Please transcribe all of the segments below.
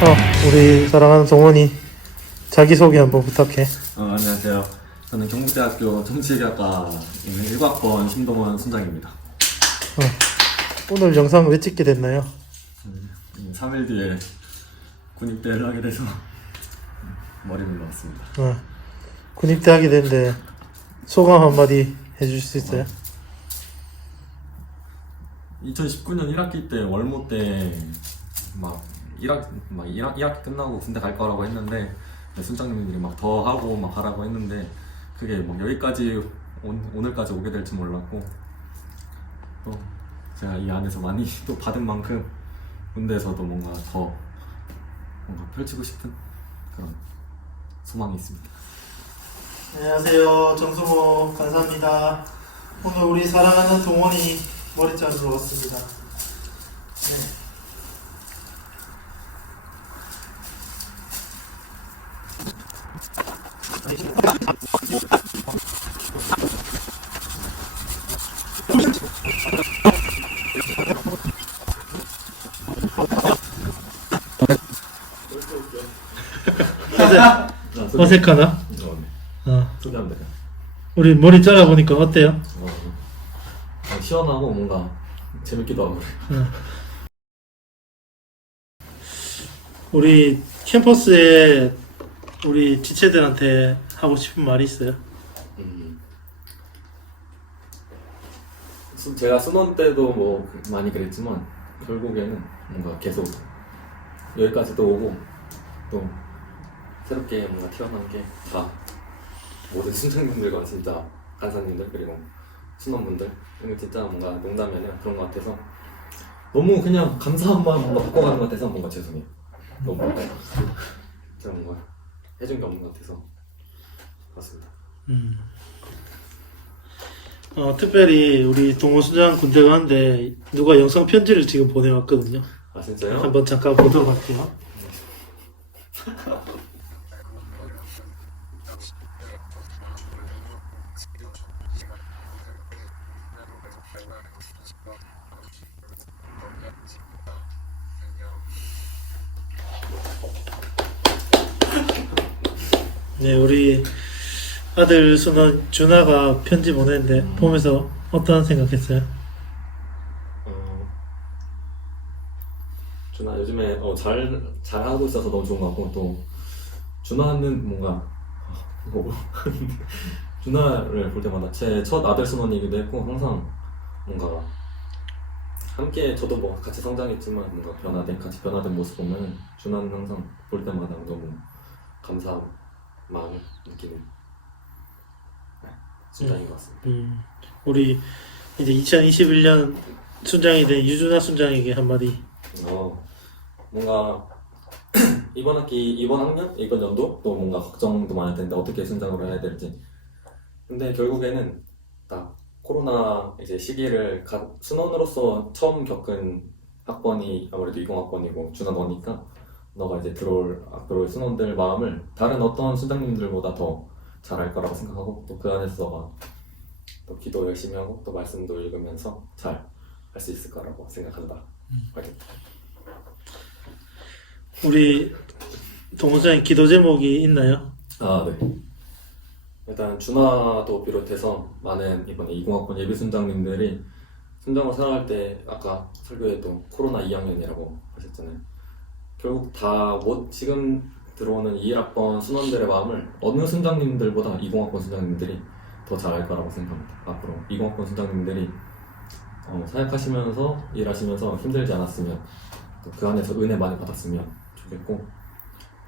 어, 우리 사랑하는 동원이 자기소개 한번 부탁해. 어, 안녕하세요. 저는 경북대학교 정치외교학과 있는 1학번 신동원 순장입니다. 어, 오늘 영상 왜 찍게 됐나요? 3일 뒤에 군입대를 하게 돼서 머리를 놓았습니다. 어, 군입대 하게 됐는데 소감 한마디 해줄 수 있어요? 2019년 1학기 때 월모 때막 1학 막 1학, 2학기 끝나고 군대 갈 거라고 했는데 순장님들이 막 더 하고 막 하라고 했는데 그게 막 여기까지 온, 오늘까지 오게 될 줄 몰랐고 또 제가 이 안에서 많이 또 받은 만큼 군대에서도 뭔가 더 뭔가 펼치고 싶은 그런 소망이 있습니다. 안녕하세요. 정수모 감사합니다. 오늘 우리 사랑하는 동원이 머리 자르러 왔습니다. 네. 어색? 어, 네. 어. 소개하면 돼요. 우리 머리 잘라보니까 어때요? 어, 어, 시원하고 뭔가 재밌기도 하고 그래요. 우리 캠퍼스에 우리 지체들한테 하고 싶은 말이 있어요? 음. 수- 제가 수능 때도 뭐 많이 그랬지만 결국에는 뭔가 계속 여기까지 또 오고 또 새롭게 뭔가 태어난 게다 모든 순장님들과 진짜 간사님들 그리고 순원분들 이거 진짜 뭔가 농담이 아니라 그런 것 같아서 너무 그냥 감사한 마음 뭔가 바꿔가는 것 같아서 뭔가 죄송해요 너무 제가 뭔가 해준 게 없는 것 같아서 그렇습니다 음. 어, 특별히 우리 동호수장 군대 가는데 누가 영상 편지를 지금 보내왔거든요. 아 진짜요? 한번 잠깐 보도록 할게요. 네, 우리 아들 순원 준하가 편지 보냈는데 보면서 어떤 생각했어요? 어, 준아 요즘에 어, 잘 잘하고 있어서 너무 좋은 것 같고 또 준아는 뭔가 뭐 준아를 볼 때마다 제 첫 아들 순원이기도 했고 항상 뭔가 함께 저도 뭐 같이 성장했지만 뭔가 변화된 같이 변화된 모습 보면 준아는 항상 볼 때마다 너무 감사한 마음을 느끼는 네, 순간인 것 같습니다. 음, 우리 이제 2021년 순장이 된 유준하 순장에게 한마디. 어, 뭔가 이번 학기, 이번 학년, 이번 연도 또 뭔가 걱정도 많을 텐데 어떻게 순장으로 해야 될지. 근데 결국에는 딱 코로나 이제 시기를 가, 순원으로서 처음 겪은 학번이 아무래도 20학번이고 준하 너니까 너가 이제 들어올 앞으로 순원들 마음을 다른 어떤 순장님들보다 더 잘할 거라고 생각하고 또 그 안에서 너가 또 기도 열심히 하고 또 말씀도 읽으면서 잘 할 수 있을 거라고 생각한다. 확인. 우리 동호수장의 기도 제목이 있나요? 아, 네. 일단 준하도 비롯해서 많은 이번에 20학번 예비 순장님들이 순장으로 살아갈 때 아까 설교에도 코로나 2학년이라고 하셨잖아요. 결국 다못 지금 들어오는 21학번 순원들의 마음을 어느 순장님들보다 20학번 순장님들이 더 잘할 거라고 생각합니다. 앞으로 20학번 순장님들이 어, 사역하시면서 일하시면서 힘들지 않았으면 또그 안에서 은혜 많이 받았으면 좋겠고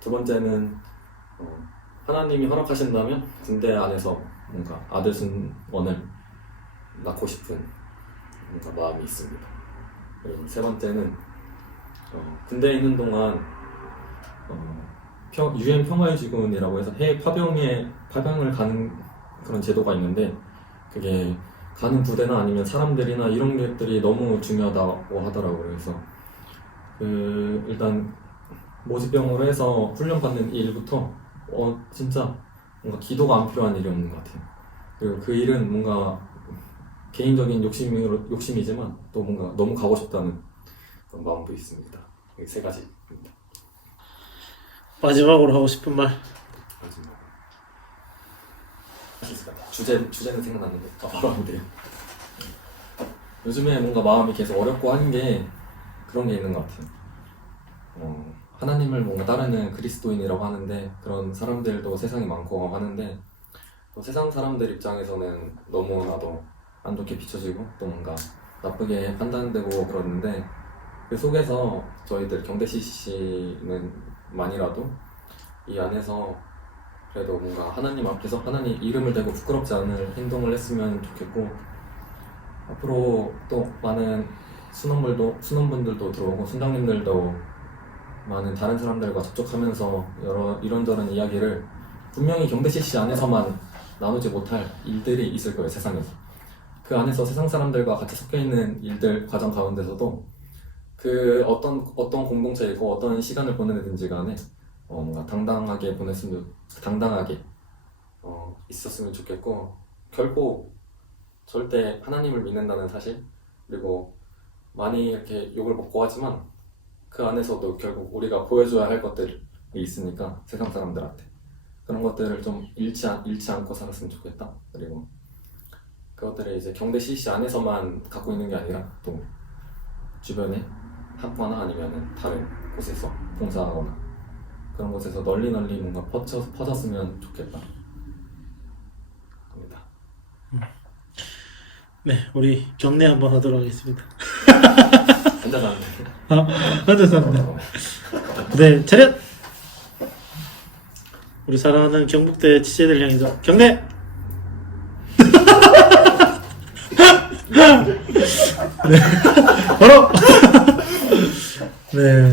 두 번째는 어, 하나님이 허락하신다면 군대 안에서 뭔가 아들 순원을 낳고 싶은 뭔가 마음이 있습니다. 그리고 세 번째는 어, 군대에 있는 동안 어, 평, 유엔 평화유지군이라고 해서 해외 파병에 파병을 가는 그런 제도가 있는데 그게 가는 부대나 아니면 사람들이나 이런 것들이 너무 중요하다고 하더라고요. 그래서 그 일단 모집병으로 해서 훈련받는 일부터 어 진짜 뭔가 기도가 안 필요한 일이 없는 것 같아요. 그리고 그 일은 뭔가 개인적인 욕심으로 욕심이지만 또 뭔가 너무 가고 싶다는 마음도 있습니다. 이세 가지입니다. 마지막으로 하고 싶은 말. 마지막. 주제 주제는 생각났는데 아, 바로 안 돼요. 요즘에 뭔가 마음이 계속 어렵고 하는 게 그런 게 있는 것 같아요. 어, 하나님을 뭔가 따르는 그리스도인이라고 하는데 그런 사람들도 세상에 많고 하는데 또 세상 사람들 입장에서는 너무나도 안 좋게 비춰지고 또 뭔가 나쁘게 판단되고 그러는데 그 속에서 저희들 경대 CC는 만이라도 이 안에서 그래도 뭔가 하나님 앞에서 하나님 이름을 대고 부끄럽지 않을 행동을 했으면 좋겠고 앞으로 또 많은 순원분들도 순원분들도 들어오고 순장님들도 많은 다른 사람들과 접촉하면서 여러 이런저런 이야기를 분명히 경대 CC 안에서만 나누지 못할 일들이 있을 거예요 세상에서. 그 안에서 세상 사람들과 같이 섞여 있는 일들 과정 가운데서도 그 어떤 어떤 공동체이고 어떤 시간을 보내든지 간에 어, 뭔가 당당하게 보냈으면 당당하게 어, 있었으면 좋겠고 결국 절대 하나님을 믿는다는 사실 그리고 많이 이렇게 욕을 먹고 하지만 그 안에서도 결국 우리가 보여줘야 할 것들이 있으니까 세상 사람들한테. 그런 것들을 좀 잃지, 않, 잃지 않고 살았으면 좋겠다. 그리고 그것들을 이제 경대 CC 안에서만 갖고 있는 게 아니라 또 주변에 학과나 아니면 다른 곳에서 봉사하거나 그런 곳에서 널리 널리 뭔가 퍼져, 퍼졌으면 좋겠다 합니다. 네, 우리 경례 한번 하도록 하겠습니다. 한잔 하는데 아, 감사합니다. 네, 차렷! 우리 사랑하는 경북대 취재들 향해서 경례! 네, 바로! 네,